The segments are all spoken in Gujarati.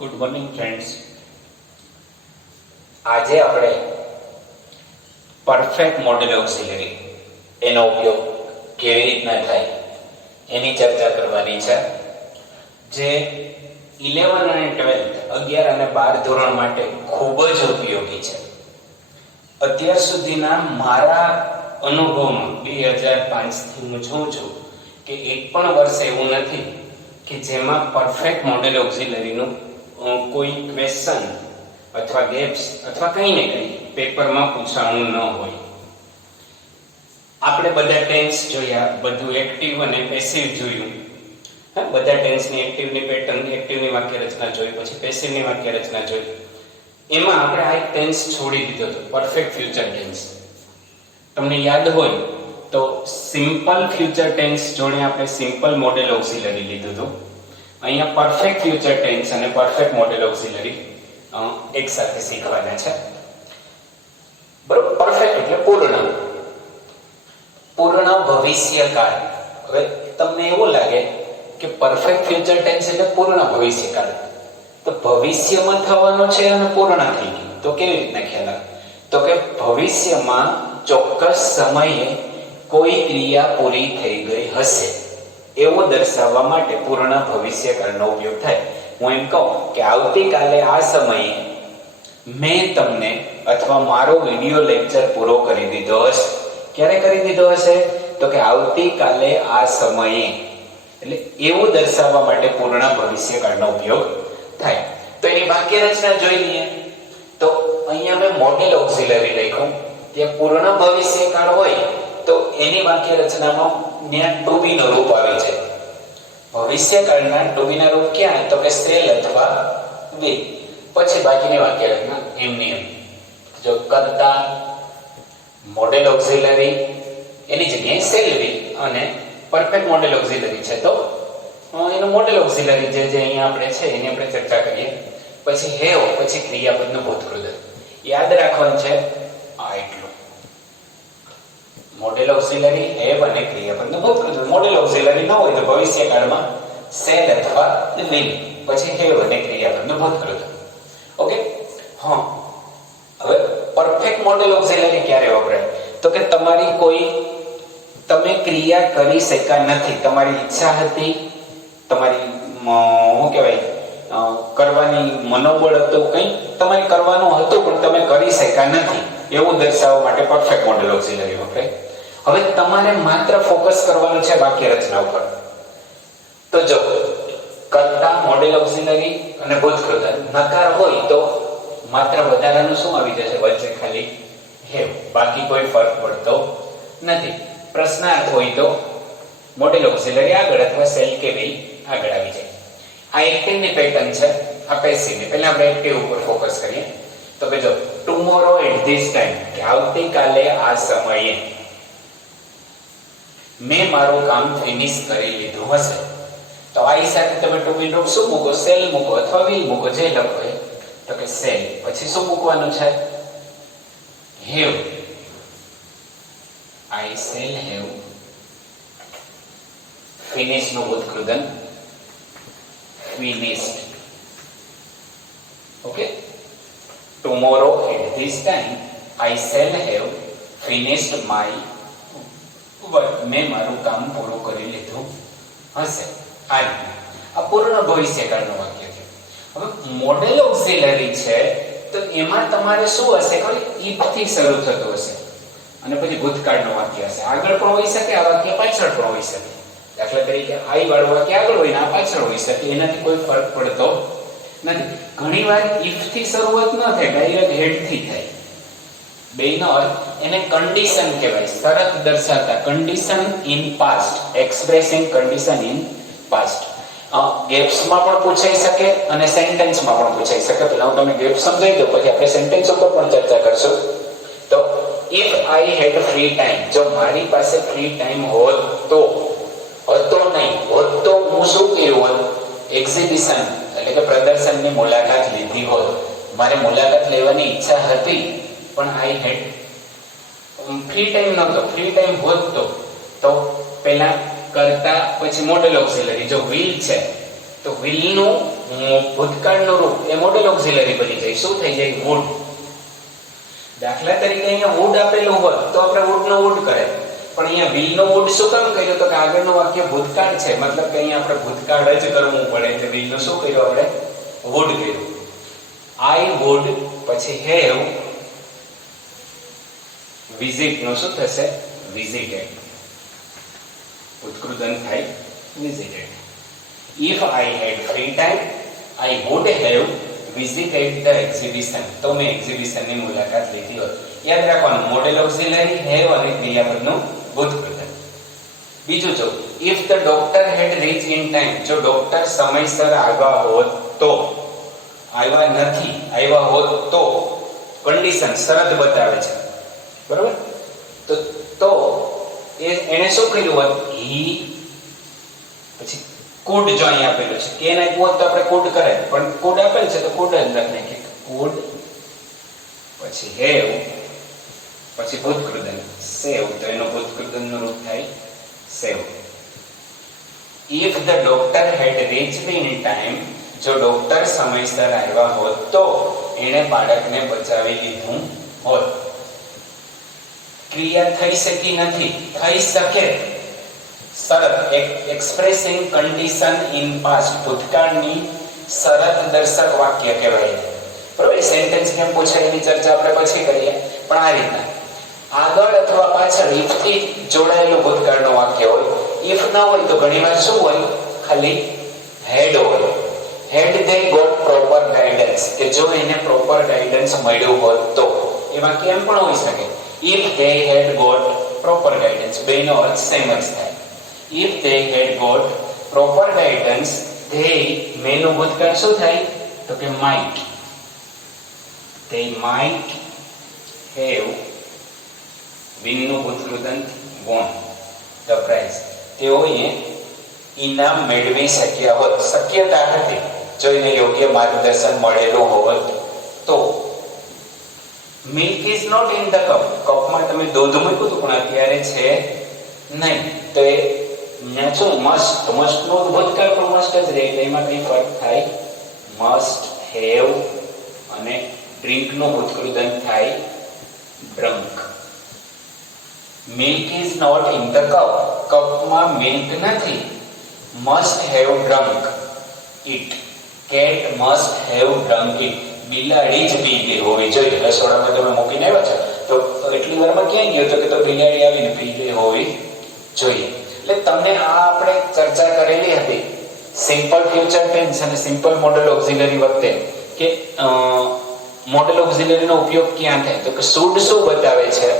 Good morning friends. આજે આપણે પરફેક્ટ મોડેલ ઓક્સિલરી એનો ઉપયોગ કેવી રીતના થાય એની ચર્ચા કરવાની છે, જે 11 અને 12 11 અને 12 ધોરણ માટે ખૂબ જ ઉપયોગી છે. અત્યાર સુધીના મારા અનુભવમાં 2005થી હું જોઉં છું કે એક પણ વર્ષ એવું નથી કે જેમાં પરફેક્ટ મોડેલ ઓક્સિલરીનું કોઈ ક્વેશ્ચન અથવા ગેપ્સ અથવા કંઈ ને કંઈ પેપરમાં પૂછાણું ન હોય. આપણે બધા ટેન્સ જોયા, બધું એક્ટિવ અને પેસિવ જોયું. બધા ટેન્સની એક્ટિવની પેટર્ન, એક્ટિવની વાક્ય રચના જોઈ, પછી પેસિવની વાક્ય રચના જોઈ. એમાં આપણે આ એક ટેન્સ છોડી દીધો હતો, પરફેક્ટ ફ્યુચર ટેન્સ. તમને યાદ હોય તો સિમ્પલ ફ્યુચર ટેન્સ જોડે આપણે સિમ્પલ મોડેલ ઓક્સિલરી લીધું હતું. અહીંયા પરફેક્ટ ફ્યુચર ટેન્સ અને પરફેક્ટ મોડેલ ઓક્સિલરી એક સાથે શીખવાના છે. બરોબર. પરફેક્ટ એટલે પૂર્ણ ભવિષ્યકાળ. હવે તમને એવું લાગે કે પરફેક્ટ ફ્યુચર ટેન્સ એટલે પૂર્ણ ભવિષ્યકાળ, તો ભવિષ્યમાં થવાનું છે અને પૂર્ણ થઈ ગયું, તો કેવી રીતના ખ્યાલ આવે? તો કે ભવિષ્યમાં ચોક્કસ સમયે કોઈ ક્રિયા પૂરી થઈ ગઈ હશે એવું દર્શાવવા માટે પૂર્ણ ભવિષ્યકાળનો ઉપયોગ થાય. હું એમ કહું કે આવતીકાલે આ સમયે મેં તમને અથવા મારો વિડિયો લેક્ચર પૂરો કરી દીધો હશે. ક્યારે કરી દીધો હશે? તો કે આવતીકાલે આ સમયે. એટલે એવું દર્શાવવા માટે પૂર્ણ ભવિષ્યકાળનો ઉપયોગ થાય. તો એની વાક્ય રચના જોઈ લઈએ. તો અહીંયા મેં મોડેલ ઓક્સિલરી લખ્યું, ત્યાં પૂર્ણ ભવિષ્યકાળ હોય તો એની વાક્ય રચનામાં ત્યાં ટુ બી નું રૂપ આવી છે. ભવિષ્યકાળના ટુ બી ના રૂપ ક્યાં? તો કે સેલ અથવા વિલ. પછી બાકીની વાક્ય રચના એમની એમ. જો કરતા મોડેલ ઓક્સિલરી એની જગ્યાએ સેલ વિલ, અને પરફેક્ટ મોડેલ ઓક્સિલરી છે તો એનું મોડેલ ઓક્સિલરી જે અહીંયા આપણે છે એની આપણે ચર્ચા કરીએ. પછી હેવ, પછી ક્રિયાપદનું ભૂતકૃત. યાદ રાખવાનું છે આ એટલું. મોડેલ ઓક્સિલરી હેવ અને ક્રિયાપદનું ભૂતકૃત. મોડેલ ઓક્સિલરી ન હોય તો ભવિષ્યકાળમાં સેલ અથવા વિલ, પછી હેવ અને ક્રિયાપદનું ભૂતકૃત. ઓકે. હા, હવે પરફેક્ટ મોડેલ ઓક્સિલરી ક્યારે વપરાય? તો કે તમે ક્રિયા કરી શક્યા નથી, તમારી ઈચ્છા હતી, તમારી શું કહેવાય કરવાની મનોબળ હતું, કંઈ તમારે કરવાનું હતું પણ તમે કરી શક્યા નથી એવું દર્શાવવા માટે પરફેક્ટ મોડેલ ઓક્સિલરી વપરાય. હવે તમારે માત્ર ફોકસ કરવાનું છે વાક્ય રચના ઉપર. તો જો કર્તા મોડેલ ઓક્સિલરી અને ભૂતકૃત. નકાર હોય તો માત્ર વધારાનું શું આવી જશે? વચ્ચે ખાલી હેવ, બાકી કોઈ ફરક પડતો નથી. પ્રશ્નાર્થ હોય તો મોડેલ ઓક્સિલરી આગળ અથવા સેલ કે વિલ આગળ આવી જાય. આ એક્ટિવની પેટર્ન છે, આ પેસિવની. પહેલા આપણે એક્ટિવ ઉપર ફોકસ કરીએ. તો કે જો ટુમોરો એટ ધીસ ટાઈમ, કે આવતીકાલે આ સમયે મેં મારું કામ ફિનિશ કરી લીધું હશે. તો આ સાથે તમે ટુ બી રૂપ શું મૂકો? સેલ મૂકો અથવા વિલ મૂકો, જે લખો એ. તો કે સેલ, પછી શું મૂકવાનું છે? Have. I shall have finished નું ભૂતકૃદન finished. Okay. Tomorrow at this time I shall have finished my work. મેં મારું કામ પૂરું કરી લીધું હશે. આ પૂર્ણ ભવિષ્યકાળનું વાક્ય છે. હવે મોડેલ ઓક્સિલરી છે તો એમાં તમારે શું હશે? if થી શરૂ થતું હશે અને પછી ભૂતકાળનું વાક્ય હશે. આગળ પણ હોઈ શકે, આ વાક્ય પાછળ પણ હોઈ શકે. દાખલા તરીકે આઈ વાળું વાક્ય આગળ હોય ને આ પાછળ હોઈ શકે, એનાથી કોઈ ફરક પડતો નથી. ઘણીવાર if થી શરૂઆત ન થાય, ડાયરેક્ટ હેડ થી થાય. બેનો અર્થ એને કન્ડિશન કહેવાય, શરત દર્શાવતા. Condition in past, expressing condition in past. ગેપ્સમાં પણ પૂછાઈ શકે અને સેન્ટેન્સમાં પણ પૂછાઈ શકે. પહેલા હું તમને ગેપ સમજાવી દઉં, પછી આપણે સેન્ટેન્સ ઉપર પણ ચર્ચા કરશું. તો if I had free time, જો મારી પાસે ફ્રી ટાઈમ હોત તો, હતો નહીં, હોત તો હું શું કર્યું હોત? એક્ઝિબિશન એટલે કે પ્રદર્શનની મુલાકાત લીધી હોત. મારે મુલાકાત લેવાની ઈચ્છા હતી પણ I had ફ્રી ટાઈમ નહોતો. ફ્રી ટાઈમ હોત તો પહેલા કરતા, પછી મોડેલ ઓક્સિલરી. જો will છે તો વિલનું ભૂતકાળનું રૂપ એ મોડેલ ઓક્સિલરી બની જાય. શું થઈ જાય? વુડ. દાખલા તરીકે અહીંયા વુડ આપેલું હોત તો આપણે વુડનો વુડ કરે, પણ અહીંયા વિલનો વુડ શું કામ કર્યું? તો કે આગળનું વાક્ય ભૂતકાળ છે, મતલબ કે અહીંયા આપણે ભૂતકાળ જ કરવું પડે, એટલે વિલનું શું કર્યું? આપણે વુડ કર્યું. આઈ વુડ પછી હેવ વિઝિટ નું શું થશે? વિઝિટેડ. ઉત્કૃદન થાય visited. If I had free time, I would have visited the exhibition. તો મેં એક્ઝિબિશન ની મુલાકાત લીધી હોત. યાદ રાખવાનું, મોડેલ ઓક્સિલરી હેવ અને ક્રિયાપદનું ભૂતકૃદન. બીજું જો, if the doctor had reached in time, જો ડોક્ટર સમયસર આવ્યા હોત તો, આવ્યા નથી, આવ્યા હોત તો, કન્ડિશન શરત બતાવે છે, બરોબર? તો એને શું કર્યું હોત? he પછી કુડ જો અહીં આપેલું છે, કે ના કુડ તો આપણે કુડ કરે, પણ કુડ આપેલ છે તો કુડ જ લખ નાખીએ. કુડ પછી હેવ પછી ભૂતકૃદન સેવ, તો એનું ભૂતકૃદનનું રૂપ થાય સેવ. if the doctor had reached in time, જો ડોક્ટર સમયસર આવ્યા હોત તો એને બાળકને બચાવી લીધું હોત. ક્રિયા થઈ શકી નથી, થઈ શકે. શરત એક્સપ્રેસિંગ કન્ડિશન ઇન પાસ્ટ, ભૂતકાળની શરત દર્શક વાક્ય કહેવાય. બરોબર? સેન્ટેન્સ કેમ પૂછાય એની ચર્ચા આપણે પછી કરીએ, પણ આ રીતના આગળ અથવા પાછળ if થી જોડાયેલું ભૂતકાળનું વાક્ય હોય. if ના હોય તો ઘણીવાર શું હોય? ખાલી હેડ હોય. હેડ they got proper guidance, કે જો એને પ્રોપર ગાઈડન્સ મળ્યું હોત તો. એ વાક્ય એમ પણ હોઈ શકે if they had got proper guidance, બેનો અર્થ સેમ જ થાય. if they had got proper guidance, they menu ભૂતકાળ શું થાય? તો કે might. they might have વિનનું ભૂતકૃદન won the prize, તેઓએ ઇનામ મેળવી શક્યા હોત. શક્યતા હતી જો એને યોગ્ય માર્ગદર્શન મળેલું હોત તો. Milk is not in the cup, કપમાં તમે દૂધ મૂક્યું હતું પણ અત્યારે છે નહીં, તો એ શું મસ્ટ, મસ્ટનો ભૂતકાળ પણ મસ્ટ જ રહે, એટલે એમાં કઈ ફરક થાય? મસ્ટ હેવ અને ડ્રિંકનું ભૂતકૃદન થાય drunk. Milk is not in the cup, કપમાં મિલ્ક નથી. Must have drunk it, cat must have drunk it, બિલાડી જ પી ગઈ હોવી જોઈએ. રસોડામાં તમે મૂકીને આવ્યા છો તો એટલી વારમાં ક્યાં ગયો તો કે તો બિલાડી આવીને પી ગઈ હોવી જોઈએ. એટલે તમને આ આપણે ચર્ચા કરેલી હતી સિમ્પલ ફ્યુચર ટેન્સ અને સિમ્પલ મોડલ ઓક્સિલરી વખતે, કે મોડલ ઓક્સિલરીનો ઉપયોગ ક્યાં થાય? તો કે શુડ શું બતાવે છે?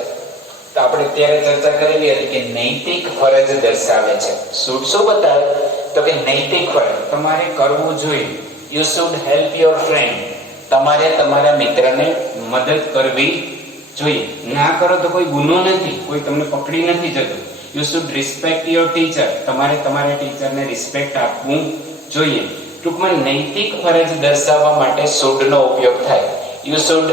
તો આપણે ત્યારે ચર્ચા કરેલી હતી કે નૈતિક ફરજ દર્શાવે છે. શુડ શું બતાવે? તો કે નૈતિક ફરજ તમારે કરવું જોઈએ. You should help your friend, તમારે તમારા મિત્રને મદદ કરવી જોઈએ. ના કરો તો કોઈ ગુનો નથી, કોઈ તમને પકડી નથી જતું. You should respect your teacher, તમારે તમારા ટીચરને રિસ્પેક્ટ આપવું જોઈએ. ટૂંકમાં નૈતિક ફરજ દર્શાવવા માટે શુડ નો ઉપયોગ થાય. You should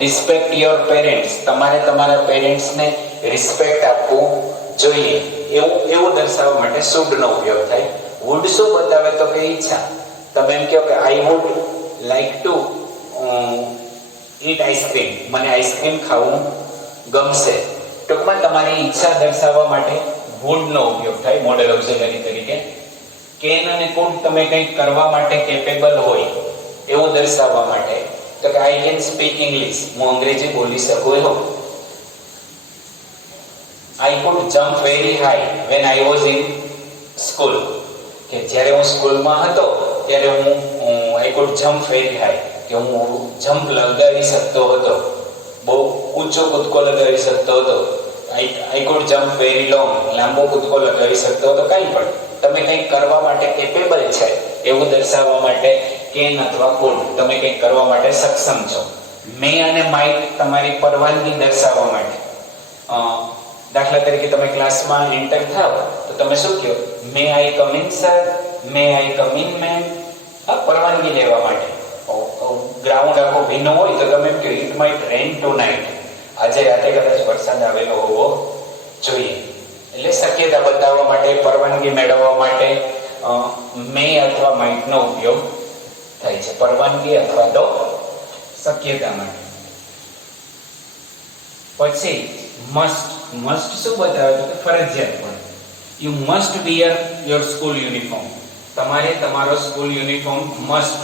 respect your parents, તમારે તમારા પેરેન્ટ્સને રિસ્પેક્ટ આપવું જોઈએ. એવું દર્શાવવા માટે શુડ નો ઉપયોગ થાય. વુડ શું બતાવે? તો કે ઈચ્છા. તમે એમ કહો કે I would like to eat ice cream, મને આઈસ્ક્રીમ ખાવું ગમશે. ટૂંકમાં તમારી ઈચ્છા દર્શાવવા માટે વુડ નો ઉપયોગ થાય મોડેલ ઓક્સિલરી તરીકે. કેન અને કુડ તમે કંઈક કરવા માટે કેપેબલ હોય એવું દર્શાવવા માટે. તો કે આઈ કેન સ્પીક ઇંગ્લિશ, હું અંગ્રેજી બોલી શકું એવું. I could jump very high when I was in school, કે જ્યારે હું સ્કૂલમાં હતો ત્યારે હું I could jump very high, કે હું જમ્પ લગાવી શકતો હતો, બહુ ઊંચો કૂદકો લગાવી શકતો હતો. I could jump very long, લાંબો કૂદકો લગાવી શકતો હતો. કંઈ પણ તમે કંઈક કરવા માટે કેપેબલ છે એવું દર્શાવવા માટે કેન અથવા કુડ, તમે કંઈક કરવા માટે સક્ષમ છો. મે અને માઇટ તમારી પરવાનગી દર્શાવવા માટે. દાખલા તરીકે તમે ક્લાસમાં એન્ટર થાવ તો તમે શું કહો? May I come in sir, may I come in ma'am. પરવાનગી લેવા માટે. ગ્રાઉન્ડ આખો ભીનો હોય તો તમે એમ કહો ઇટ માઇટ રેન ટુનાઇટ, આજે રાતે કદાચ વરસાદ આવેલો હોવો જોઈએ. એટલે શક્યતા બતાવવા માટે, પરવાનગી મેળવવા માટે મે અથવા માઇટ નો ઉપયોગ થાય છે પરવાનગી અથવા તો શક્યતા માટે. પછી મસ્ટ શું બતાવે છે કે ફરજિયાત પણ. You must wear your school uniform. તમારે તમારો સ્કૂલ યુનિફોર્મ મસ્ટ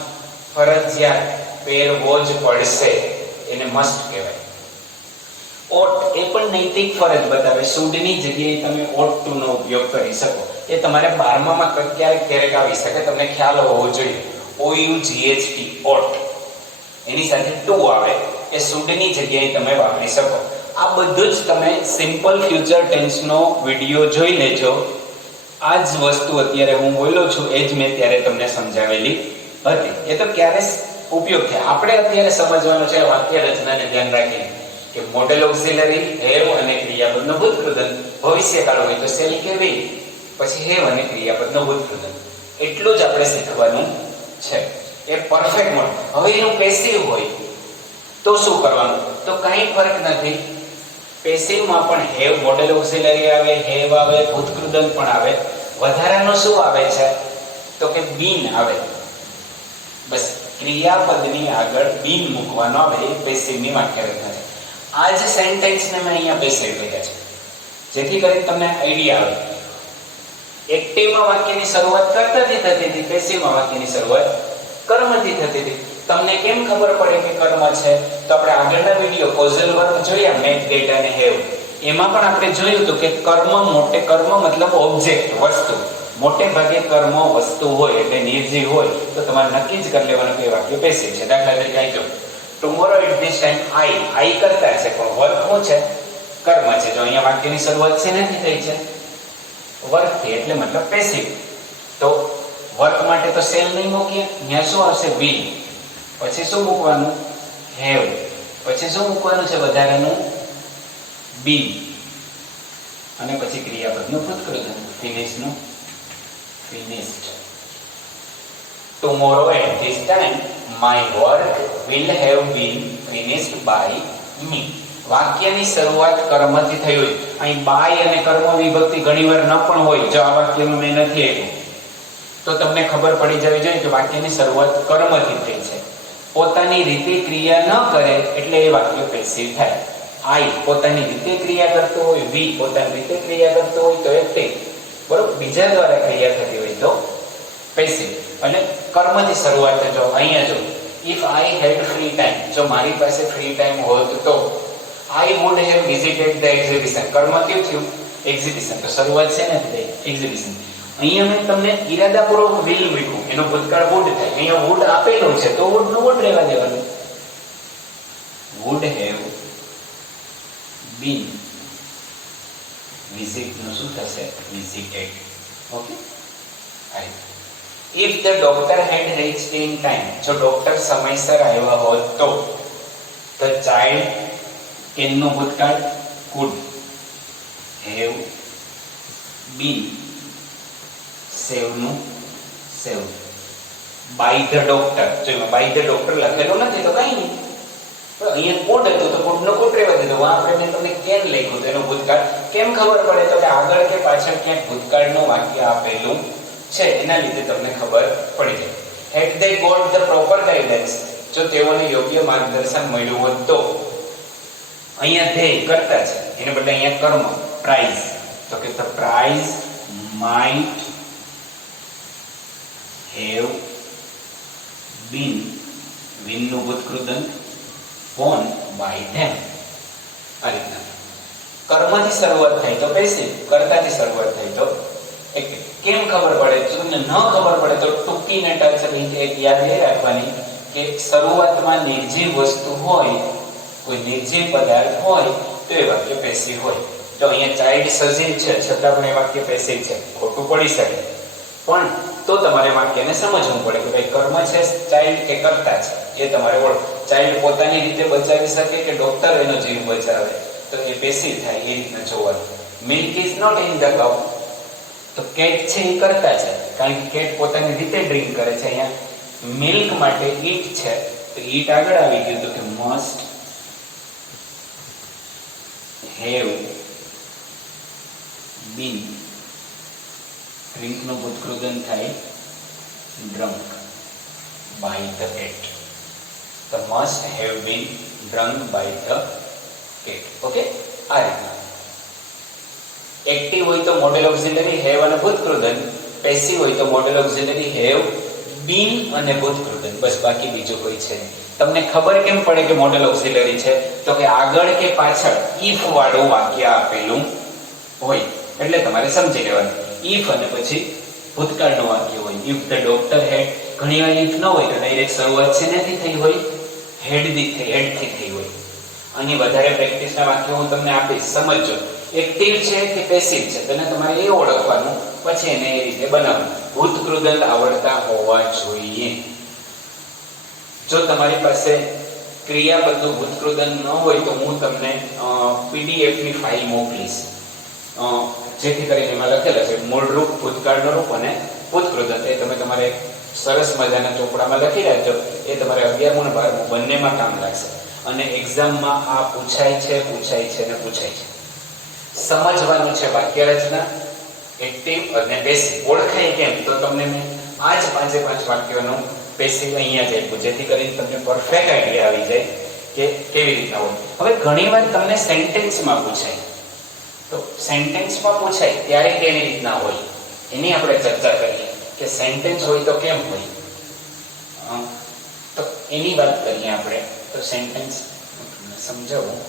ફરજિયાત પહેરવો જ પડશે, એને મસ્ટ કહેવાય. ઓટ એ પણ નૈતિક ફરજ બતાવે. શુડ ની જગ્યાએ તમે ઓટ ટુ નો ઉપયોગ કરી શકો. એ તમારે 12માં ક્યારેક આવી શકે, તમને ખ્યાલ હોવો જોઈએ. OUGHT ઓટ એની સાથે ટુ આવે એ શુડ ની જગ્યાએ તમે વાપરી શકો. આ બધું જ તમે સિમ્પલ ફ્યુચર ટેન્સ નો વિડિયો જોઈ લેજો. આ જ વસ્તુ અત્યારે હું બોલ્યો છું એ જ મેં ત્યારે તમને સમજાવેલી હતી. એ તો ક્યારે ઉપયોગ થાય આપણે અત્યારે સમજવાનું છે. વાક્ય રચનાને ધ્યાન રાખીને કે મોડેલ ઓક્સિલરી હેવ અને ક્રિયાપદનો ભૂતકૃદંત ભવિષ્યકાળ હોય તો શેલ કે વિલ, પછી હેવ અને ક્રિયાપદનો ભૂતકૃદંત. એટલું જ આપણે શીખવાનું છે. એ પરફેક્ટ મોડ. હવે એનું પેસિવ હોય તો શું કરવાનું? તો કંઈ ફરક નથી. પેસિવમાં પણ હેવ મોડેલ ઓક્સિલરી આવે, હેવ આવે, ભૂતકૃદંત પણ આવે. વધારાનો શું આવે છે તો કે બીન આવે. બસ ક્રિયાપદની આગળ બીન મૂકવાનો આવે. એ પેસિવની વાક્ય રચના છે. આ જ સેન્ટેન્સને મેં અહીંયા પેસિવ કર્યા છે જેથી કરીને તમને આઈડિયા આવે. એક્ટિવમાં વાક્યની શરૂઆત કર્તાથી થતી હતી, પેસિવમાં વાક્યની શરૂઆત કર્મથી થતી હતી. તમને કેમ ખબર પડે કે કર્મ છે? તો આપણે આગળના વિડિયો કોઝલ વર્ક જોયા, મેક, ગેટ અને હેવ. એમાં પણ આપણે જોયું હતું કે કર્મ મતલબ ઓબ્જેક્ટ, વસ્તુ. મોટે ભાગે કર્મ વસ્તુ હોય એટલે નિર્જીવ હોય તો તમારે નક્કી જ કરી લેવાનું કે વાક્ય પેસિવ છે. દાખલા તરીકે અહીં જો tomorrow at this time I કરતા છે પણ વર્ક શું છે? કર્મ છે. જો અહીંયા વાક્યની શરૂઆત શેનાથી થઈ છે? વર્કથી, એટલે મતલબ પેસિવ. તો વર્ક માટે તો શેલ નહીં મૂકીએ, અહીંયા શું આવશે? વિલ. પછી શું મૂકવાનું? હેવ. પછી શું મૂકવાનું છે વધારાનું? બીન. અને પછી ક્રિયાપદનું ભૂતકૃદંત, ફિનિશનું finished. Tomorrow at this time my work will have been finished by me. વાક્યની શરૂઆત કર્મથી થઈ હોય. અહીં બાય અને કર્મ વિભક્તિ ઘણીવાર ન પણ હોય. જો આ વાક્યમાં મેં નથી આપ્યું તો તમને ખબર પડી જવી જોઈએ કે વાક્યની શરૂઆત કર્મથી થઈ છે. પોતાની રીતે ક્રિયા ન કરે એટલે એ વાક્ય પેસિવ થાય. આઈ પોતાની રીતે ક્રિયા કરતો હોય, વી પોતાની રીતે ક્રિયા કરતો હોય તો એક્ટિવ, બરોબર. બીજા દ્વારા ક્રિયા થતી હોય તો પેસિવ. અને કર્મથી શરૂઆત છે. જો અહીંયા જો if I had free time, જો મારી પાસે ફ્રી ટાઈમ હોત તો I would have visited the exhibition. કર્મ કેવું થયું? એક્ઝિબિશન. તો શરૂઆત છે ને એક્ઝિબિશન. અહીંયા મેં તમને ઈરાદાપૂર્વક વિલ મૂક્યું, એનો ભૂતકાળ વુડ થાય. અહીંયા વુડ આપેલું છે તો વુડ નું વુડ રહેવા દેવાનું. વુડ હેવ બીન વિઝિટ નું શું થશે? Visited. Okay. If the doctor had reached in time, જો ડોક્ટર સમયસર આવ્યા હોત તો ધ ચાઇલ્ડ કેન નું ભૂતકાળ કુડ હેવ બીન સેવ નું સેવ બાય ધ ડોક્ટર. જો એમાં બાય ધ ડોક્ટર લખેલું નથી તો કઈ નહીં. અહીંયા કોડ હતું તો કોડ નો કોડ રહેવા દીધો. આપણે મેં તમને કેમ લખ્યું તો એનો ભૂતકાળ કેમ ખબર પડે તો કે આગળ કે પાછળ ક્યાંક ભૂતકાળનું વાક્ય આપેલું છે એના લીધે તમને ખબર પડી જાય. Had they got the proper guidance, જો તેઓને યોગ્ય માર્ગદર્શન મળ્યું હોત તો. અહીંયા ધે કરતા છે એને બદલે અહીંયા કર્મ પ્રાઇઝ, તો કે the prize might have been win નું ભૂતકૃદંત won by them. આ રીતના કર્મથી શરૂઆત થઈ તો પેસિવ, કર્તાથી શરૂઆત થઈ તો એક્ટિવ. કેમ ખબર પડે? જો તમને ન ખબર પડે તો ટૂંકીને ટચ એક યાદ રહી રાખવાની કે શરૂઆતમાં નિર્જીવ વસ્તુ હોય, કોઈ નિર્જીવ પદાર્થ હોય તો એ વાક્ય પેસિવ હોય. તો અહીંયા ચાઇલ્ડ સજીવ છે છતાં પણ એ વાક્ય પેસિવ છે. ખોટું પડી શકે પણ તો તમારે વાક્યને સમજવું પડે કે ભાઈ કર્મ છે ચાઇલ્ડ કે કર્તા છે એ તમારે ઓળખ. ચાઇલ્ડ પોતાની રીતે બચાવી શકે કે ડોક્ટર એનો જીવ બચાવે તો એ પેસિવ થાય. એ રીતના જોવાનું. Milk is not in the cup, તો કેટ છે એ કરતા છે કારણ કે કેટ પોતાની રીતે ડ્રિંક કરે છે. અહીંયા મિલ્ક માટે ઈટ છે તો ઈટ આગળ આવી ગયું તો કે મસ્ટ હેવ બીન ડ્રિંક નું ભૂતકૃદન થાય drunk by the cat. The must have been drunk by the cat. Okay, આ રીતના. એક્ટિવ હોય તો મોડેલ ઓક્સિલરી હેવ અને ભૂતકૃદન, પેસિવ હોય તો મોડેલ ઓક્સિલરી હેવ બીન અને ભૂતકૃદન, બસ, બાકી બીજું કોઈ છે નહીં. તમને ખબર કેમ પડે કે મોડેલ ઓક્સિલરી છે? તો કે આગળ કે પાછળ ઇફ વાળું વાક્ય આપેલું હોય એટલે તમારે સમજી લેવાનું. ઇફ અને પછી ભૂતકાળનું વાક્ય હોય. ઇફ ધ ડોક્ટર હેડ, ઘણીવાર ઇફ ન હોય તો ડાયરેક્ટ શરૂઆત શેનાથી થઈ હોય? હેડથી થઈ હોય. આની વધારે પ્રેક્ટિસના વાક્યો હું તમને આપીશ, સમજજો. એક્ટિવ છે કે પેસિવ છે તેને તમારે એ ઓળખવાનું, પછી એને એ રીતે બનાવવાનું. ભૂતકૃદન આવડતા હોવા જોઈએ. જો તમારી પાસે ક્રિયાપદનું ભૂતકૃદન ન હોય તો હું તમને PDF ની ફાઇલ મોકલીશ, જેથી કરીને એમાં લખેલા છે મૂળરૂપ, ભૂતકાળનું રૂપ અને ભૂતકૃદન. એ તમે તમારે સરસ મજાના ચોપડામાં લખી રાખજો. એ તમારે 11મું અને 12મું બંનેમાં કામ લાગશે. અને એક્ઝામમાં આ પૂછાય છે. સમજવાનું છે વાક્ય રચના, એક્ટિવ અને પેસિવ. ઓળખાય કેમ? તો તમને મેં આ જ 5 વાક્યોનું પેસિવ અહીંયા જ આપ્યું, જેથી કરીને તમને પરફેક્ટ આઈડિયા આવી જાય કે કેવી રીતના હોય. હવે ઘણીવાર તમને સેન્ટેન્સમાં પૂછાય, તો સેન્ટેન્સમાં પૂછાય ત્યારે કેવી રીતના હોય એની આપણે ચર્ચા કરીએ કે સેન્ટેન્સ હોય તો કેમ હોય. તો એની વાત કરીએ આપણે. તો સેન્ટેન્સ સમજાવું.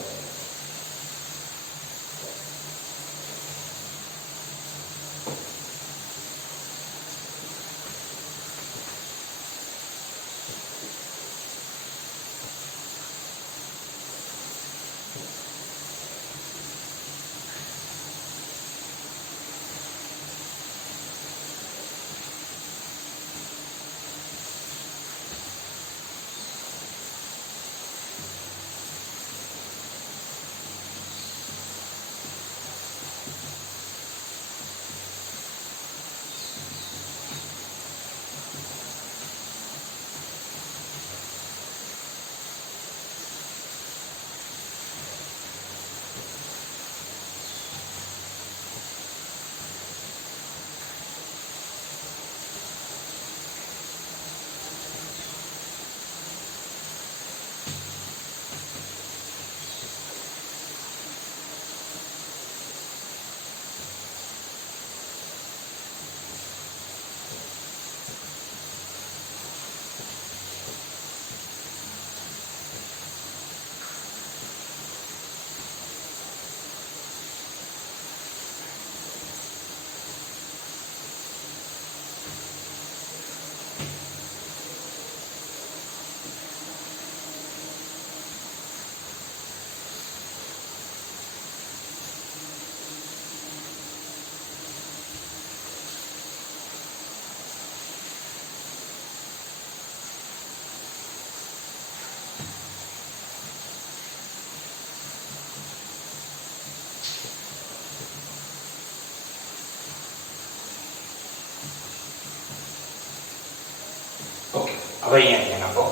હવે અહીંયા ધ્યાન આપો.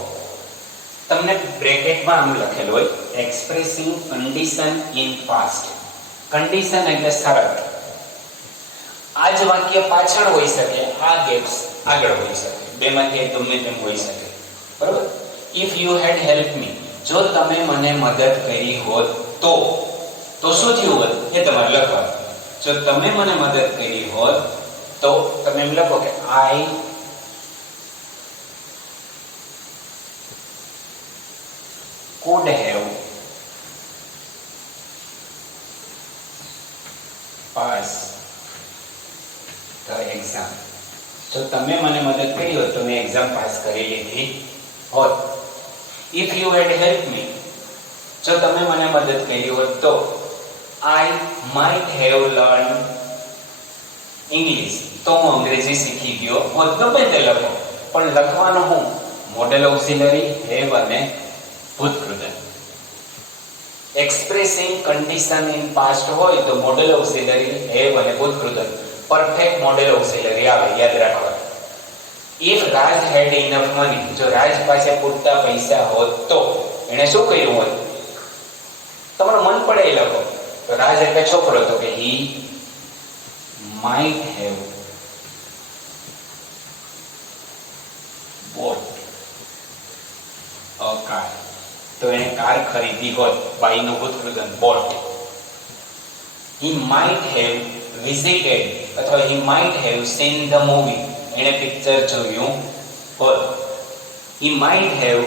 તમને બ્રેકેટમાં આમ લખેલું હોય expressing condition in past. Condition એટલે શરત. આ જ વાક્ય પાછળ હોઈ શકે, આ ગેપ્સ આગળ હોઈ શકે, બેમાંથી ગમે તેમ હોઈ શકે. બરોબર? If you had help me, જો તમે મને મદદ કરી હોત તો શું થયું હોત એ તમારે લખવાનું. જો તમે મને મદદ કરી હોત તો તમે એમ લખો કે આઈ could have passed the exam. જો તમે મને મદદ કરી હોત તો મેં એક્ઝામ પાસ કરી લીધી હોત. If you had helped me, જો તમે મને મદદ કરી હોત તો I might have learned English, તો હું અંગ્રેજી શીખી ગયો હોત. ગમે તે લખો, પણ લખવાનું હું મોડેલ ઓક્સિલરી have અને ભૂતકૃદન. એક્સપ્રેસિંગ કન્ડિશન ઇન પાસ્ટ હોય તો મોડેલ ઓક્સિલરી હેવ અને ભૂતકૃદન. પરફેક્ટ મોડેલ ઓક્સિલરી આવે, યાદ રાખવાનું. If Raj had enough money, જો રાજ પાસે પૂરતા પૈસા હોત તો એને શું કર્યું હોત? તમારું મન પડે એ લખો. તો રાજ એટલે છોકરો, તો કે he might have bought a car. તો એને કાર ખરીદી હોય, બાય નું ભૂતકૃદન bought. He might have visited અથવા he might have seen the movie. એને પિક્ચર જોયું હોય. He might have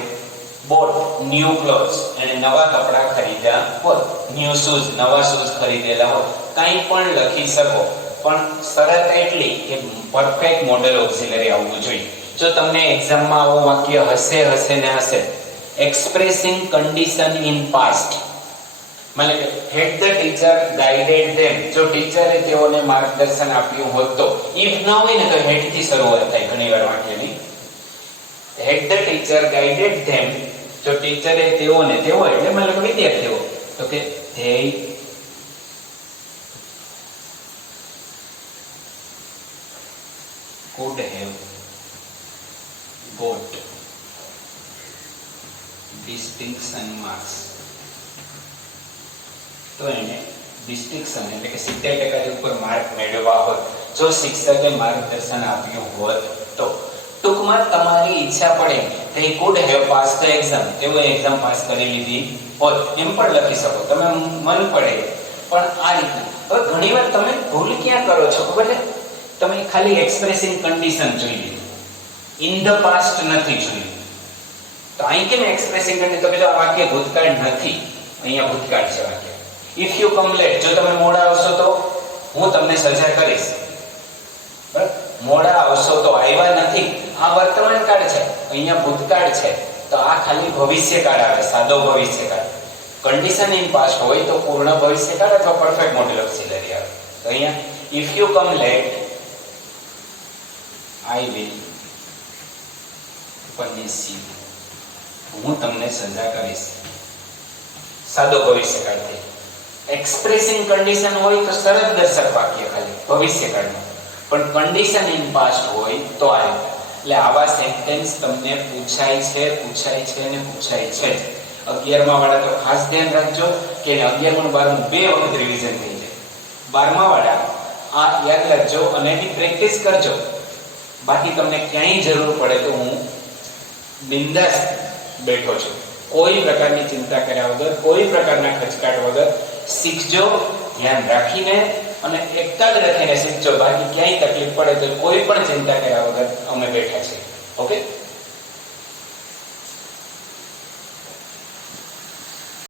bought new clothes. એને નવા કપડા ખરીદ્યા હોય. new shoes, નવા શૂઝ ખરીદેલા હોય. કંઈ પણ લખી શકો, પણ શરત એટલી કે પરફેક્ટ મોડલ ઓક્સિલરી આવવું જોઈએ. જો તમને એક્ઝામમાં આવું વાક્ય હશે ને હશે, expressing condition in past, એટલે કે had the teacher guided them, જો ટીચરે તેઓને માર્ગદર્શન આપ્યું હોત તો. if ના હોય ને તો had થી શરૂઆત થાય ઘણીવાર વાક્યની. had the teacher guided them, જો ટીચરે તેઓને, તેઓ એટલે મતલબ વિદ્યાર્થીઓ, તો કે they could have got distinction marks. તો એને ડિસ્ટિંક્શન એટલે કે 70% થી ઉપર માર્ક મેળવવા હોય, જો શિક્ષકે માર્ગદર્શન આપ્યું હોત તો. ટૂંકમાં તમારી ઈચ્છા પડે they could have passed the exam, તેઓ એક્ઝામ પાસ કરી લીધી હોત, એમ પણ લખી શકો તમે મન પડે. પણ આ રીતના હવે ઘણીવાર તમે ભૂલ ક્યાં કરો છો ખબર છે? તમે ખાલી એક્સપ્રેસિંગ કન્ડિશન જોઈ લીધી, ઇન ધ પાસ્ટ નથી જોયું. તો અહીં કેમ એક્સપ્રેસિંગ કન્ડિશન? તો કે જો આ વાક્ય ભૂતકાળ નથી, અહીંયા ભૂતકાળ છે વાક્ય. ઇફ યુ કમ લેટ, જો તમે મોડા આવશો તો હું તમને સજા કરીશ. બરાબર? મોડા આવશો તો, આવ્યા નથી, આ વર્તમાન કાળ છે, અહીંયા ભૂતકાળ છે, તો આ ખાલી ભવિષ્યકાળ આવે, સાદો ભવિષ્યકાળ. કન્ડિશન ઇન પાસ્ટ હોય તો પૂર્ણ ભવિષ્યકાળ અથવા પરફેક્ટ મોડલ ઓક્સિલરી આવે. તો અહીંયા if you come late I will punish you, હું તમને સજા કરીશ. સાદો ભવિષ્યકાળ છે. એક્સપ્રેસિંગ કન્ડિશન હોય તો શરત દર્શક વાક્ય ખાલી ભવિષ્યકાળમાં, પણ કન્ડિશન ઇન પાસ્ટ હોય તો આ. એટલે આવા સેન્ટેન્સ તમને પૂછાય છે ને પૂછાય છે. 11મા વાળા તો ખાસ ધ્યાન રાખજો કે 11મું 12મું બે વખત રિવિઝન થઈ જાય. 12મા વાળા આ યાદ રાખજો અને એની પ્રેક્ટિસ કરજો. બાકી તમને ક્યાંય જરૂર પડે તો હું બિંદાસ બેઠો છું. કોઈ પ્રકારની ચિંતા કર્યા વગર, કોઈ પ્રકારના ખચકાટ વગર શીખજો, ધ્યાન રાખીને અને એકાગ્ર થઈને શીખજો. બાકી ક્યાંય તકલીફ પડે તો કોઈ પણ ચિંતા કર્યા વગર અમે બેઠા છીએ. ઓકે.